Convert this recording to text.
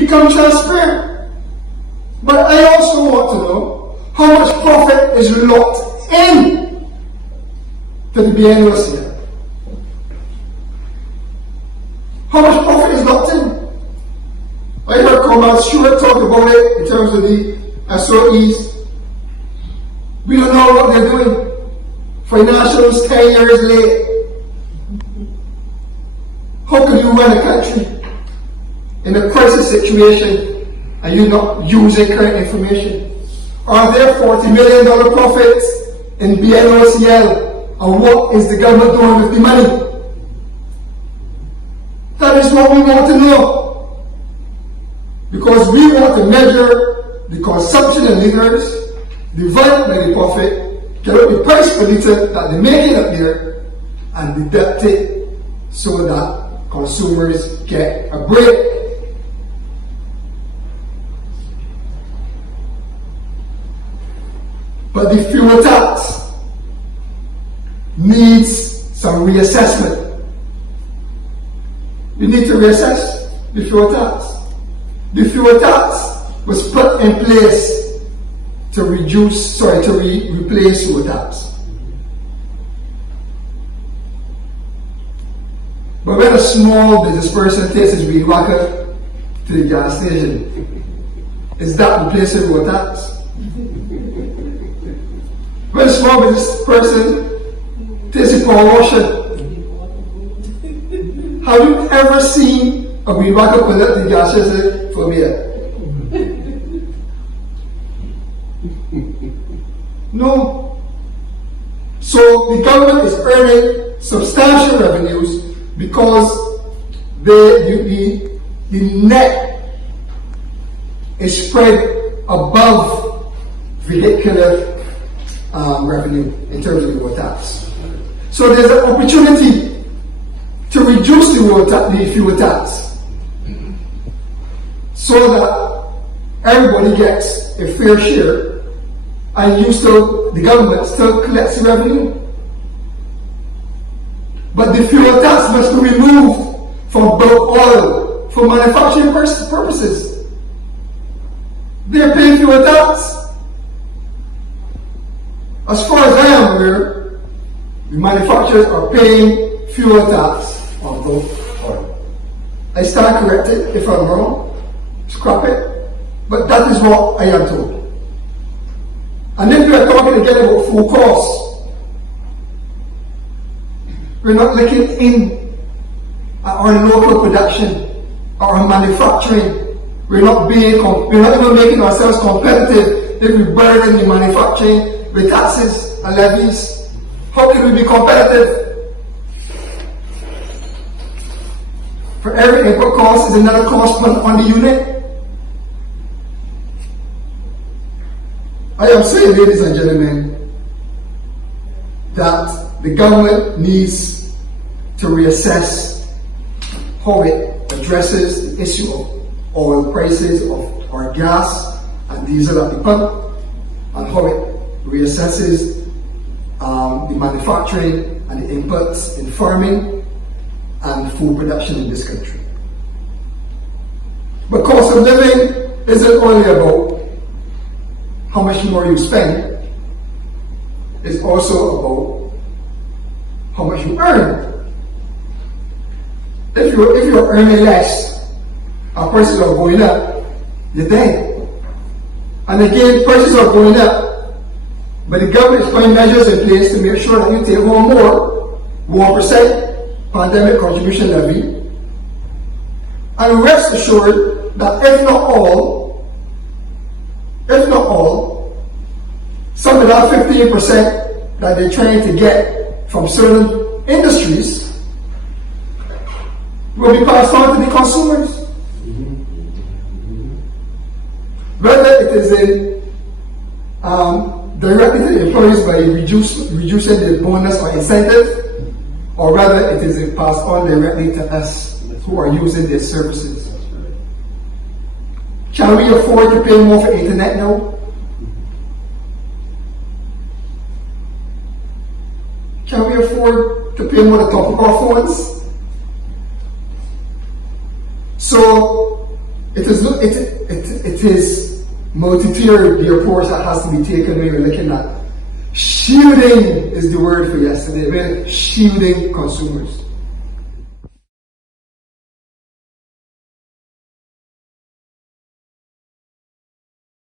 become transparent. But I also want to know how much profit is locked in to the biennials here. How much profit is locked in? I heard Comrade Stewart talk about it in terms of the SOEs. We don't know what they're doing. Financials 10 years late. How can you run a country in a crisis situation and you're not using current information? Are there $40 million profits in BNOCL? And what is the government doing with the money? That is what we want to know. Because we want to measure the consumption of liquors, divide by the profit, get out the price per litre that they're making up there, and deduct it so that consumers get a break. But the fuel tax needs some reassessment. We need to reassess the fuel tax. The fuel tax was put in place to replace fuel tax. But when a small business person takes his weed whacker to the gas station, is that replacing fuel tax? When a small business person takes a power washer, have you ever seen a weed whacker pull up the gas station for beer? No. So the government is earning substantial revenues because the net is spread above vehicular revenue in terms of fuel tax. So there's an opportunity to reduce the fuel tax so that everybody gets a fair share and the government still collects the revenue. But the fuel tax must be removed from bulk oil for manufacturing purposes. They're paying fuel tax. As far as I am aware, the manufacturers are paying fuel tax on bulk oil. I stand corrected if I'm wrong, scrap it, but that is what I am told. And if we are talking again about full costs, we're not looking in at our local production, our manufacturing. We're not even making ourselves competitive if we burden the manufacturing with taxes and levies. How can we be competitive? For every input cost is another cost on the unit. I am saying, ladies and gentlemen, that the government needs to reassess how it addresses the issue of oil prices, of our gas and diesel at the pump, and how it reassesses the manufacturing and the inputs in farming and food production in this country. But cost of living isn't only about how much more you spend, it's also about how much you earn. If you're earning less and prices are going up, you're dead. And again, prices are going up, but the government is putting measures in place to make sure that you take home more, 1% pandemic contribution levy, and rest assured that if not all, some of that 15% that they're trying to get from certain industries will be passed on to the consumers. Whether it is directly to the employees by reducing the bonus or incentive, or whether it is passed on directly to us who are using their services. Can we afford to pay more for internet now? Can we afford to pay more to top up our phones? So it it is multi-tiered, the approach that has to be taken when you're looking at shielding is the word for yesterday. We're shielding consumers.